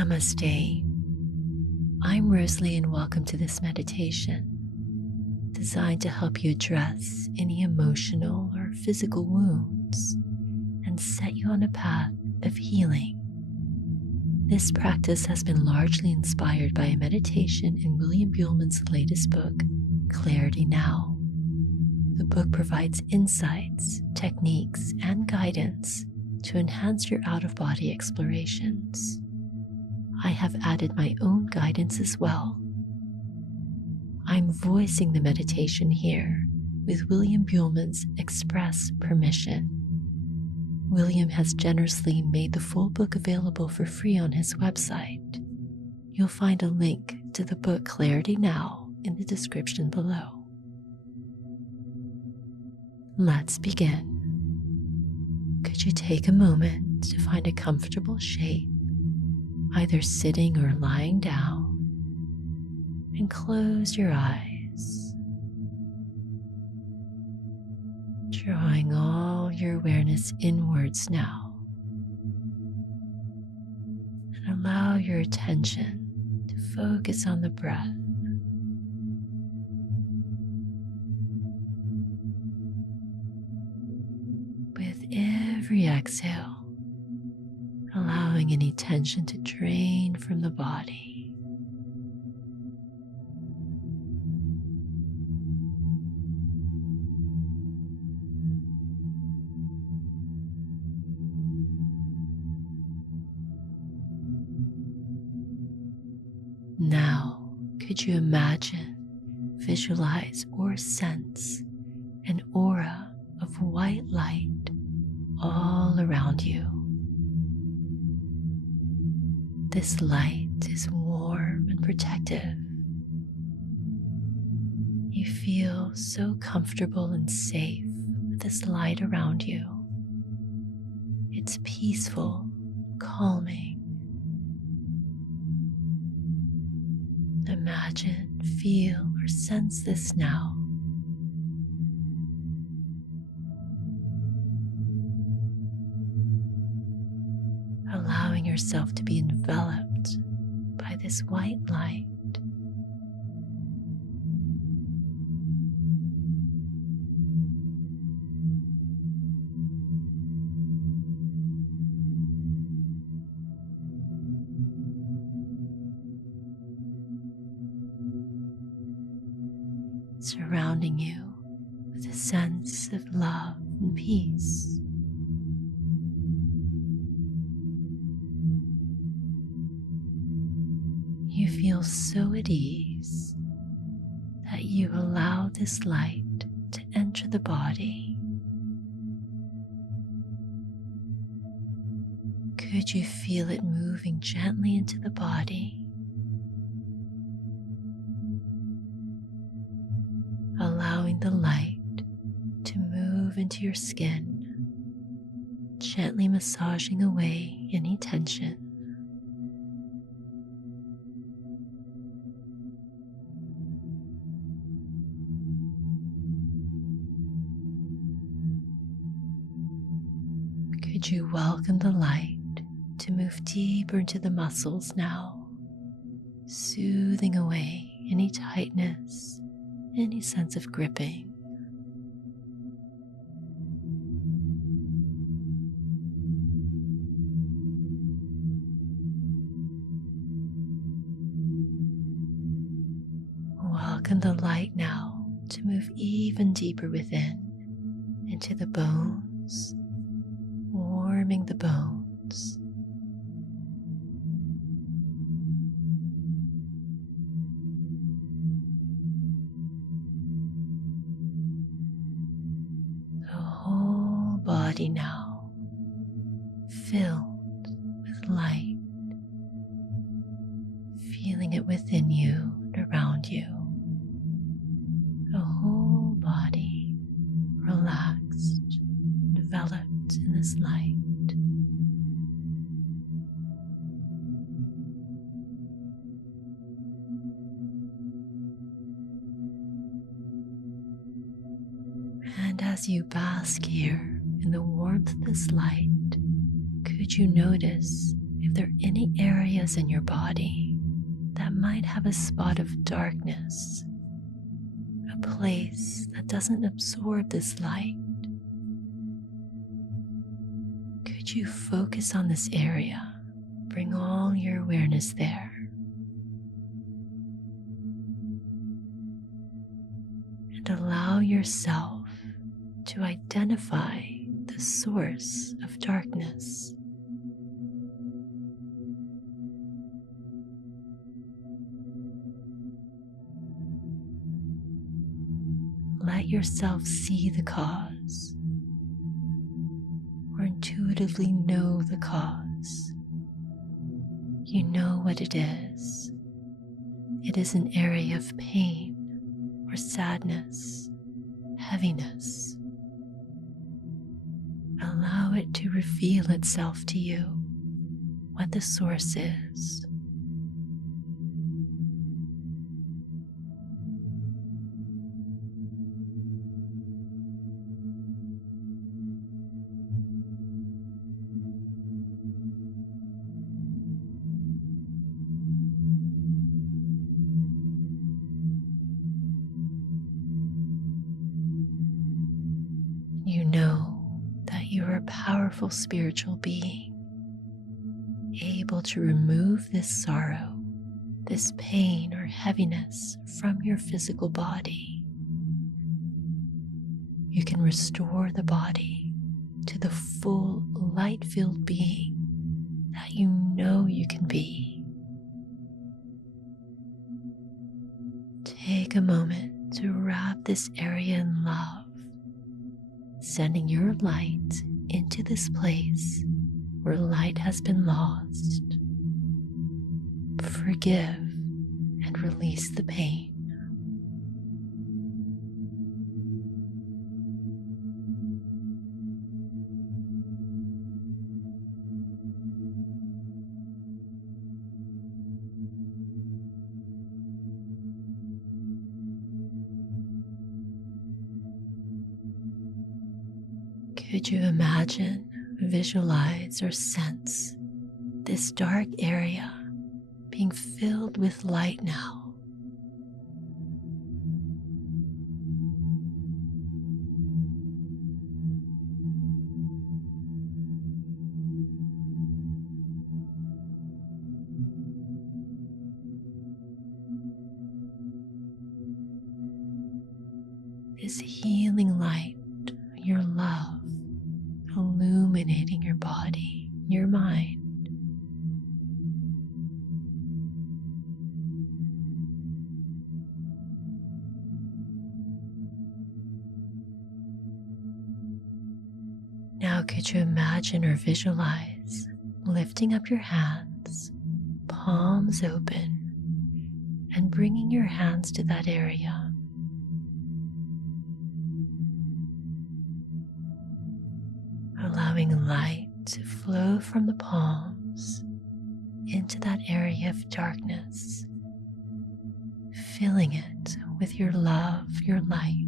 Namaste. I'm Rosalie and welcome to this meditation designed to help you address any emotional or physical wounds and set you on a path of healing. This practice has been largely inspired by a meditation in William Buhlman's latest book, Clarity Now. The book provides insights, techniques, and guidance to enhance your out-of-body explorations. I have added my own guidance as well. I'm voicing the meditation here with William Buhlman's express permission. William has generously made the full book available for free on his website. You'll find a link to the book Clarity Now in the description below. Let's begin. Could you take a moment to find a comfortable shape, either sitting or lying down, and close your eyes, drawing all your awareness inwards now, and allow your attention to focus on the breath. With every exhale, allowing any tension to drain from the body. Now, could you imagine, visualize, or sense an aura of white light all around you? This light is warm and protective. You feel so comfortable and safe with this light around you. It's peaceful, calming. Imagine, feel, or sense this now. Allowing yourself to be enveloped by this white light. Surrounding you with a sense of love and peace. You feel so at ease that you allow this light to enter the body. Could you feel it moving gently into the body? Allowing the light to move into your skin, gently massaging away any tension. Could you welcome the light to move deeper into the muscles now, soothing away any tightness, any sense of gripping. Welcome the light now to move even deeper within, into the bones, warming the bones. The whole body now filled with light, feeling it within you and around you. The whole body relaxed, enveloped in this light. And as you bask here in the warmth of this light, could you notice if there are any areas in your body that might have a spot of darkness, a place that doesn't absorb this light. Could you focus on this area? Bring all your awareness there. And allow yourself to identify the source of darkness. Let yourself see the cause, or intuitively know the cause. You know what it is. It is an area of pain or sadness, heaviness. Allow it to reveal itself to you, what the source is. You know that you are a powerful spiritual being, able to remove this sorrow, this pain or heaviness from your physical body. You can restore the body to the full light-filled being that you know you can be. Take a moment to wrap this area in love, sending your light into this place where light has been lost. Forgive and release the pain. Could you imagine, visualize, or sense this dark area being filled with light now? This healing light, your love, illuminating your body, your mind. Now could you imagine or visualize lifting up your hands, palms open, and bringing your hands to that area. Allowing light to flow from the palms into that area of darkness, filling it with your love, your light.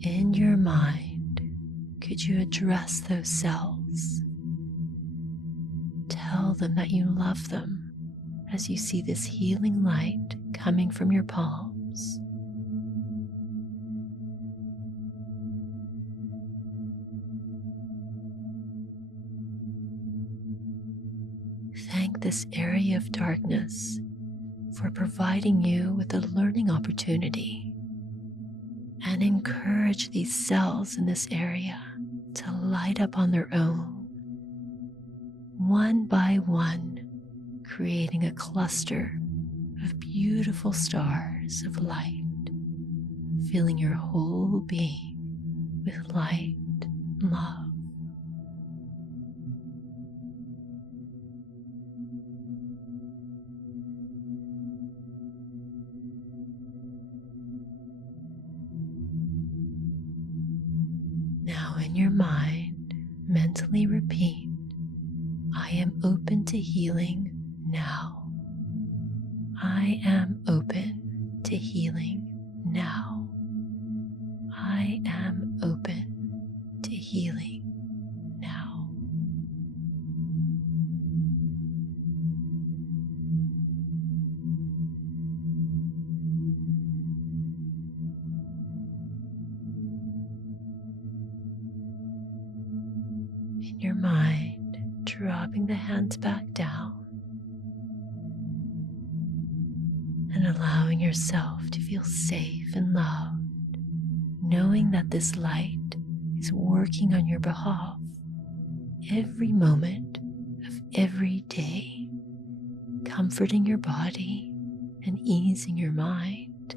In your mind, could you address those cells? Tell them that you love them as you see this healing light coming from your palms. Thank this area of darkness for providing you with a learning opportunity, and encourage these cells in this area to light up on their own, one by one, creating a cluster of beautiful stars of light, filling your whole being with light and love. Now in your mind, mentally repeat, I am open to healing now. I am open to healing now. I am open to healing now. In your mind, dropping the hands back down and allowing yourself to feel safe and loved, knowing that this light is working on your behalf every moment of every day, comforting your body and easing your mind.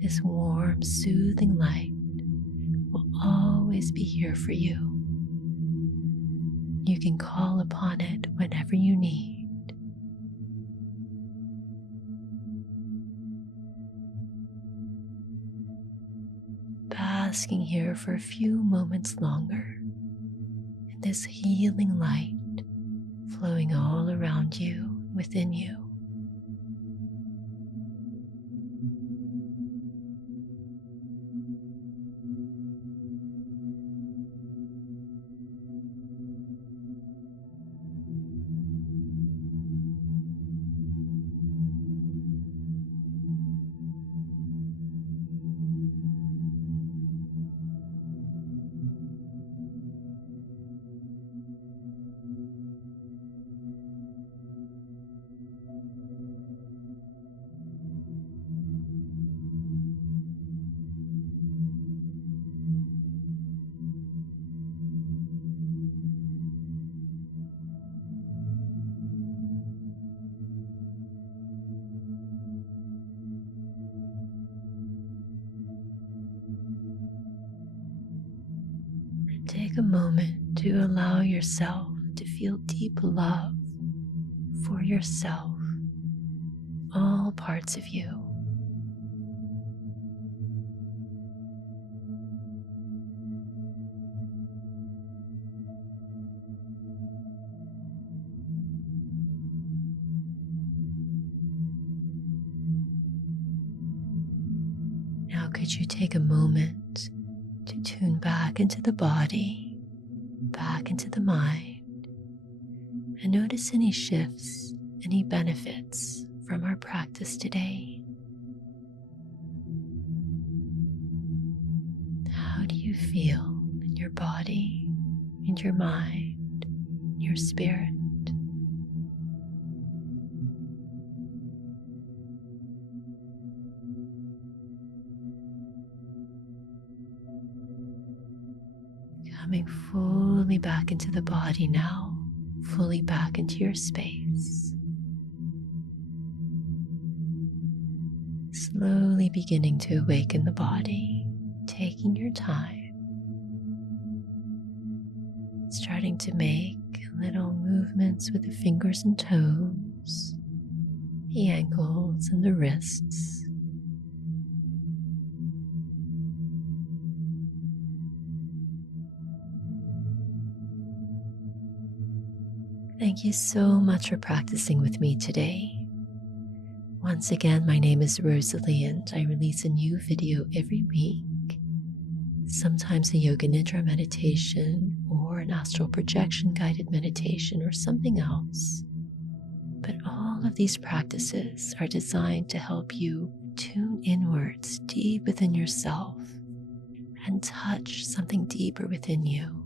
This warm, soothing light will always be here for you. You can call upon it whenever you need. Basking here for a few moments longer in this healing light flowing all around you, within you. Take a moment to allow yourself to feel deep love for yourself, all parts of you. Now, could you take a moment to tune back into the body, back into the mind, and notice any shifts, any benefits from our practice today? How do you feel in your body, in your mind, in your spirit? Coming fully back into the body now, fully back into your space. Slowly beginning to awaken the body, taking your time. Starting to make little movements with the fingers and toes, the ankles and the wrists. Thank you so much for practicing with me today. Once again, my name is Rosalie and I release a new video every week. Sometimes a yoga nidra meditation or an astral projection guided meditation or something else. But all of these practices are designed to help you tune inwards deep within yourself and touch something deeper within you.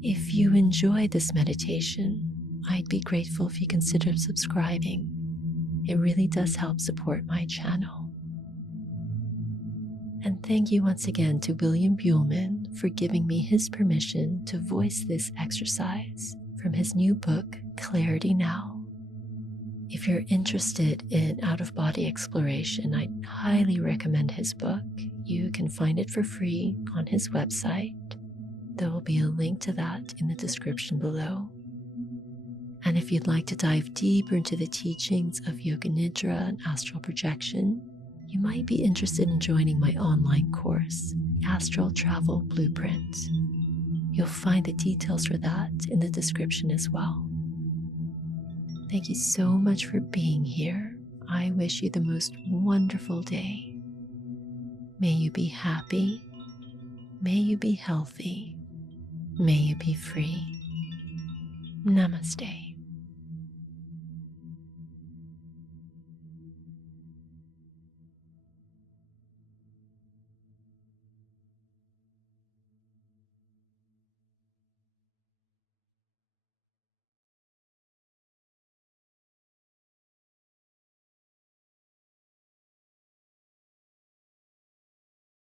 If you enjoy this meditation, I'd be grateful if you consider subscribing. It really does help support my channel. And thank you once again to William Buhlman for giving me his permission to voice this exercise from his new book, Clarity Now. If you're interested in out-of-body exploration, I highly recommend his book. You can find it for free on his website. There will be a link to that in the description below. And if you'd like to dive deeper into the teachings of Yoga Nidra and astral projection, you might be interested in joining my online course, Astral Travel Blueprint. You'll find the details for that in the description as well. Thank you so much for being here. I wish you the most wonderful day. May you be happy. May you be healthy. May you be free. Namaste.